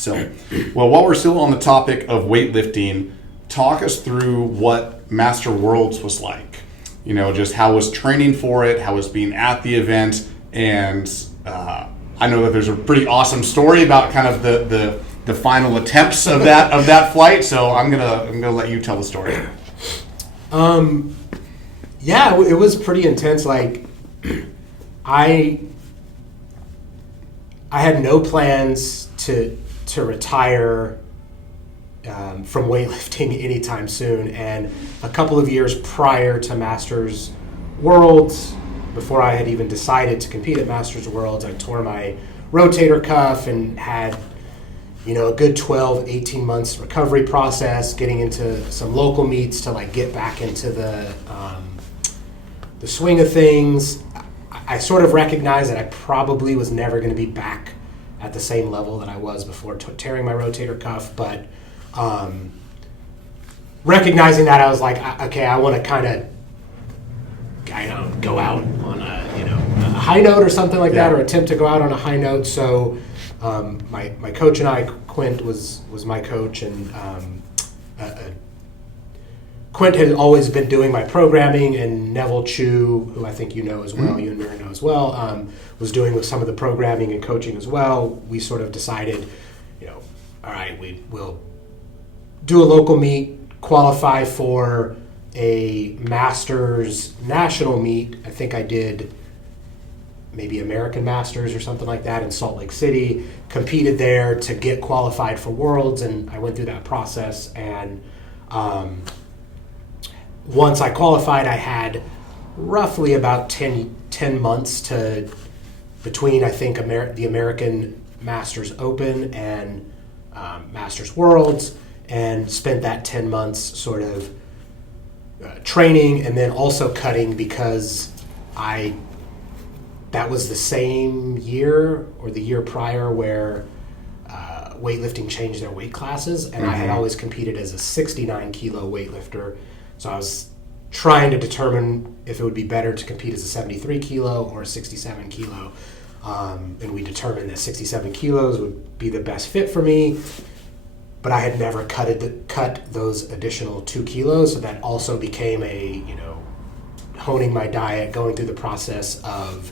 So, well, while we're still on the topic of weightlifting, talk us through what Master Worlds was like. You know, just how was training for it, how was being at the event, and I know that there's a pretty awesome story about kind of the final attempts of that flight. So I'm gonna let you tell the story. Yeah, it was pretty intense. Like, I had no plans to retire from weightlifting anytime soon, and a couple of years prior to Masters Worlds, before I had even decided to compete at Masters Worlds, I tore my rotator cuff and had, you know, a good 12, 18 months recovery process, getting into some local meets to like get back into the swing of things. I sort of recognized that I probably was never going to be back at the same level that I was before tearing my rotator cuff, but recognizing that, I was like, okay, I want to kind of go out on a high note or something like that, or attempt to go out on a high note. So my coach and I, Quint was my coach, and Quint had always been doing my programming, and Neville Chu, who I think you know as well, you and Mira know as well, was doing with some of the programming and coaching as well. We sort of decided, all right, we'll do a local meet, qualify for a Masters national meet. I think I did maybe American Masters or something like that in Salt Lake City, competed there to get qualified for Worlds, and I went through that process. And once I qualified, I had roughly about 10 months between, I think, the American Masters Open and Masters Worlds, and spent that 10 months sort of training and then also cutting, because that was the same year or the year prior where weightlifting changed their weight classes, and I had always competed as a 69 kilo weightlifter. So I was trying to determine if it would be better to compete as a 73 kilo or a 67 kilo. And we determined that 67 kilos would be the best fit for me, but I had never cut those additional 2 kilos. So that also became honing my diet, going through the process of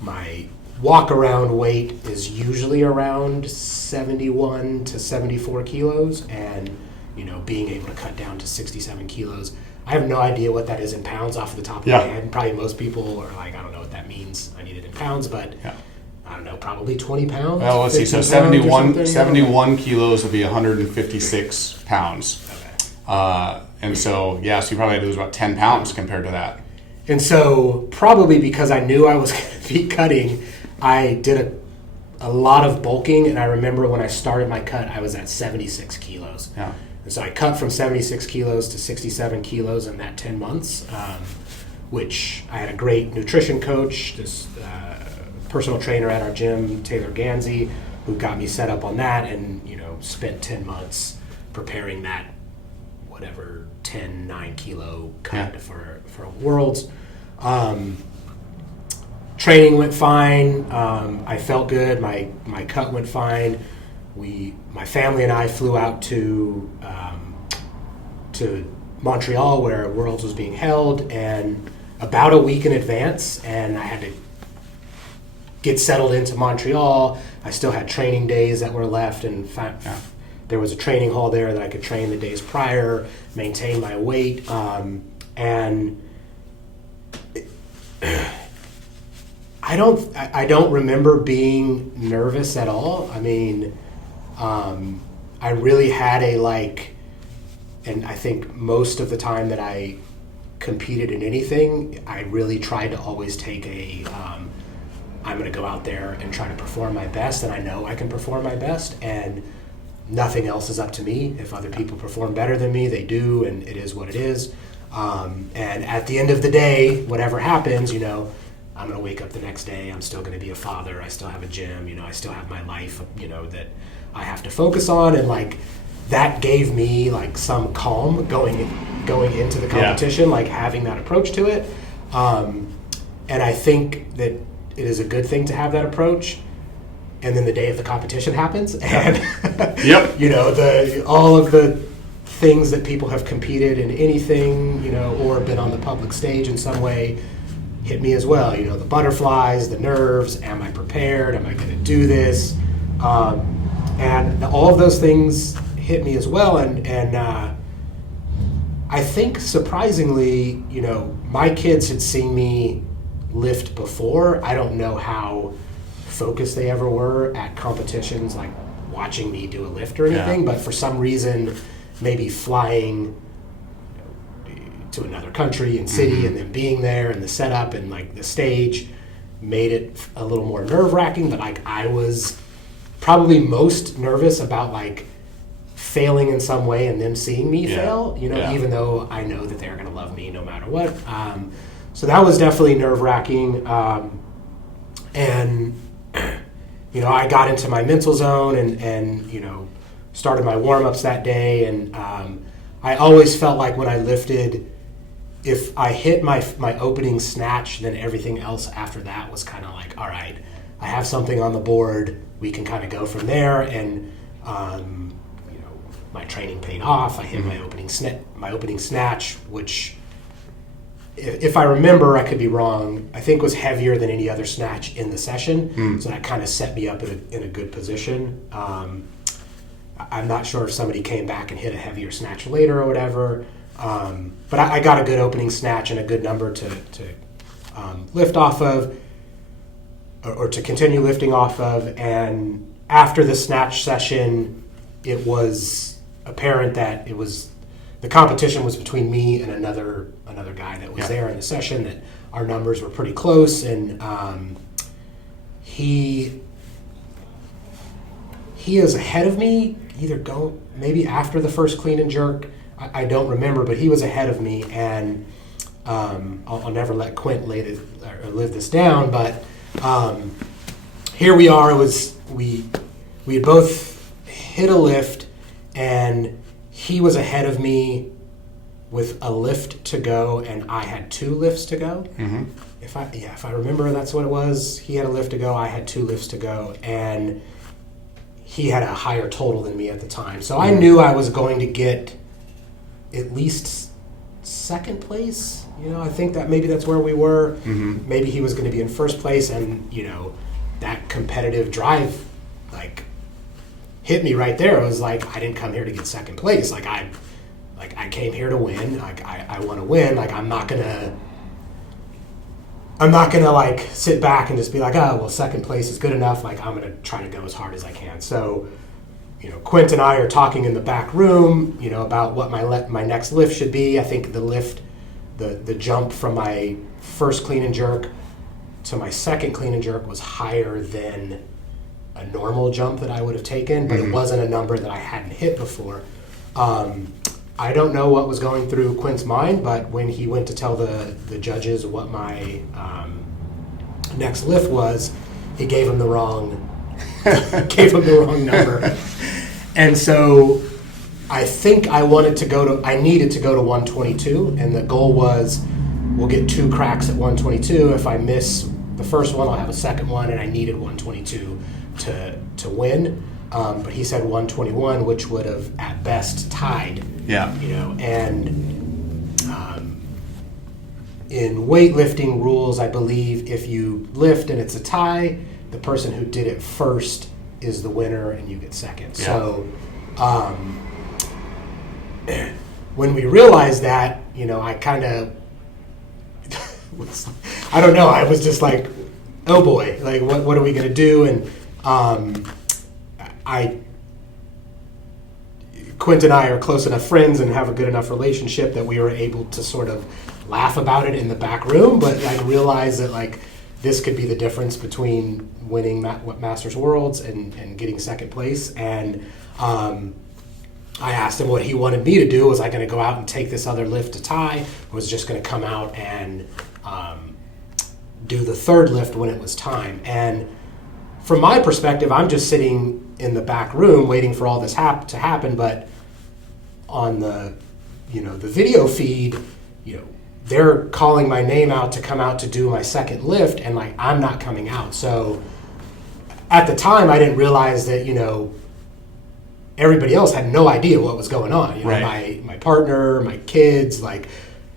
my walk around weight is usually around 71 to 74 kilos, and being able to cut down to 67 kilos. I have no idea what that is in pounds off the top of my head. Probably most people are like, I don't know what that means. I need it in pounds, but I don't know, probably 20 pounds. Well, let's see. So 71 kilos would be 156 pounds. Okay. And so, so you probably had to lose about 10 pounds compared to that. And so probably because I knew I was going to be cutting, I did a lot of bulking. And I remember when I started my cut, I was at 76 kilos. Yeah. And so I cut from 76 kilos to 67 kilos in that 10 months, which I had a great nutrition coach, this personal trainer at our gym, Taylor Gansey, who got me set up on that, and spent 10 months preparing that 9 kilo cut for Worlds. Training went fine. I felt good. My cut went fine. My family and I flew out to Montreal, where Worlds was being held, and about a week in advance, and I had to get settled into Montreal. I still had training days that were left, and there was a training hall there that I could train the days prior, maintain my weight, and I don't remember being nervous at all. I mean, I really had and I think most of the time that I competed in anything, I really tried to always take I'm going to go out there and try to perform my best, and I know I can perform my best, and nothing else is up to me. If other people perform better than me, they do, and it is what it is. And at the end of the day, whatever happens, I'm going to wake up the next day. I'm still going to be a father. I still have a gym. I still have my life, that I have to focus on. And that gave me some calm going into the competition, having that approach to it. And I think that it is a good thing to have that approach. and then the day of the competition happens, and Yep. you know, all of the things that people have competed in anything, you know, or been on the public stage in some way hit me as well. You know, the butterflies, the nerves, am I prepared? Am I going to do this? And all of those things hit me as well. And I think surprisingly, you know, my kids had seen me lift before. I don't know how focused they ever were at competitions, like watching me do a lift or anything, but for some reason, maybe flying to another country and city and then being there and the setup and like the stage made it a little more nerve-wracking. But like I was probably most nervous about like failing in some way and them seeing me fail, you know, even though I know that they're going to love me no matter what. So that was definitely nerve-wracking. And you know, I got into my mental zone and you know, started my warm-ups that day, and I always felt like when I lifted, if I hit my opening snatch, then everything else after that was kind of like, all right, I have something on the board, we can kind of go from there. And you know, my training paid off. I hit my opening snatch, which if I remember, I could be wrong, I think was heavier than any other snatch in the session. So that kind of set me up in a good position. I'm not sure if somebody came back and hit a heavier snatch later or whatever, but I got a good opening snatch and a good number to lift off of, or to continue lifting off of. And after the snatch session, it was apparent that the competition was between me and another guy that was there in the session, that our numbers were pretty close, and he is ahead of me, maybe after the first clean and jerk. I don't remember, but he was ahead of me, and I'll never let Quint live this down, but here we are. We had both hit a lift, and he was ahead of me with a lift to go, and I had 2 lifts to go. If I remember, that's what it was. He had a lift to go, I had 2 lifts to go, and he had a higher total than me at the time. So I knew I was going to get at least second place. You know, I think that maybe that's where we were. Maybe he was going to be in first place, and you know, that competitive drive like hit me right there. It was like, I didn't come here to get second place. I came here to win. I want to win. Like I'm not gonna like sit back and just be like, oh well, second place is good enough. Like I'm gonna try to go as hard as I can. So, you know, Quint and I are talking in the back room, you know, about what my next lift should be. I think the jump from my first clean and jerk to my second clean and jerk was higher than a normal jump that I would have taken, but it wasn't a number that I hadn't hit before. I don't know what was going through Quint's mind, but when he went to tell the judges what my next lift was, he gave him the wrong number. And so I think I needed to go to 122, and the goal was we'll get 2 cracks at 122. If I miss the first one, I'll have a second one, and I needed 122 to win. But he said 121, which would have at best tied. Yeah. You know, and in weightlifting rules, I believe if you lift and it's a tie, the person who did it first is the winner, and you get second. Yeah. So when we realized that, you know, I kind of I don't know. I was just like, oh boy, like what are we gonna do? And Quint and I are close enough friends and have a good enough relationship that we were able to sort of laugh about it in the back room, but like realize that like this could be the difference between winning Masters Worlds and getting second place. And I asked him what he wanted me to do. Was I going to go out and take this other lift to tie? I was just going to come out and do the third lift when it was time. And from my perspective, I'm just sitting in the back room waiting for all this to happen. But on the video feed, you know, they're calling my name out to come out to do my second lift, and like I'm not coming out. So at the time, I didn't realize that, everybody else had no idea what was going on. Right. My partner, my kids, like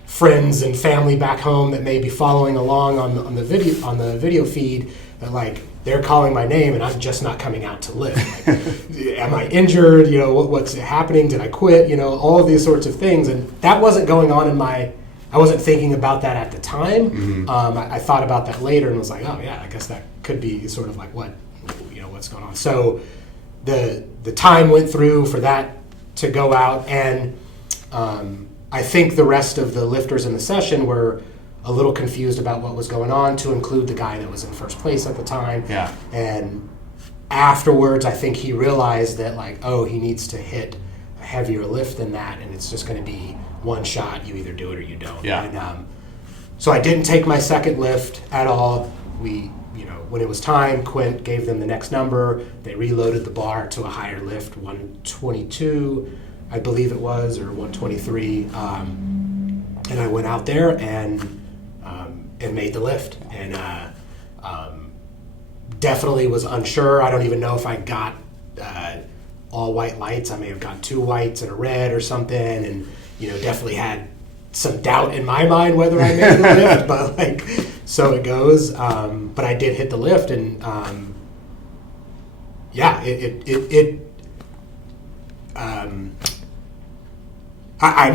friends and family back home that may be following along on the video feed, that like they're calling my name and I'm just not coming out to lift. Like, am I injured? What's happening? Did I quit? All of these sorts of things, and that wasn't going on I wasn't thinking about that at the time. Mm-hmm. I thought about that later and was like, oh yeah, I guess that could be sort of like what's going on. So the time went through for that to go out, and I think the rest of the lifters in the session were a little confused about what was going on, to include the guy that was in first place at the time. Yeah. And afterwards, I think he realized that he needs to hit a heavier lift than that, and it's just going to be one shot. You either do it or you don't. Yeah. And so I didn't take my second lift at all. When it was time, Quint gave them the next number. They reloaded the bar to a higher lift, 122, I believe it was, or 123. And I went out there and made the lift. And definitely was unsure. I don't even know if I got all white lights. I may have got 2 whites and a red or something, and definitely had some doubt in my mind whether I made the lift, but so it goes. But I did hit the lift, and I'm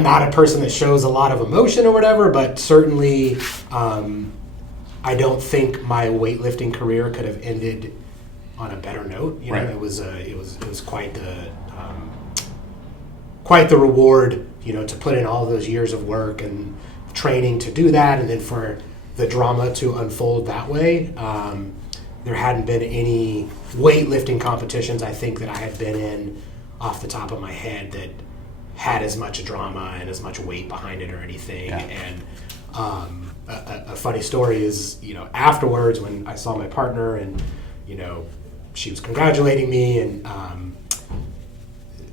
not a person that shows a lot of emotion or whatever, but certainly I don't think my weightlifting career could have ended on a better note. Right. It was quite the reward, to put in all those years of work and training to do that, and then for the drama to unfold that way. There hadn't been any weightlifting competitions, I think, that I had been in off the top of my head that had as much drama and as much weight behind it or anything. Yeah. And a funny story is, afterwards when I saw my partner and, she was congratulating me, and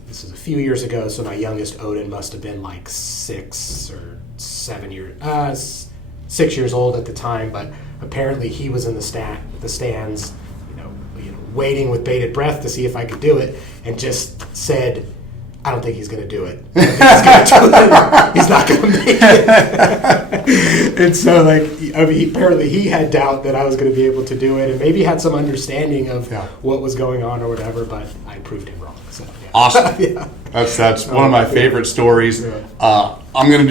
this is a few years ago, so my youngest Odin must have been like 6 or 7 years, 6 years old at the time, but apparently he was in the stands, waiting with bated breath to see if I could do it, and just said, I don't think he's going to do it. He's not going to make it. And so, apparently he had doubt that I was going to be able to do it, and maybe had some understanding of what was going on or whatever, but I proved him wrong. So, yeah. Awesome. Yeah. That's one of my favorite stories. Yeah. I'm going to do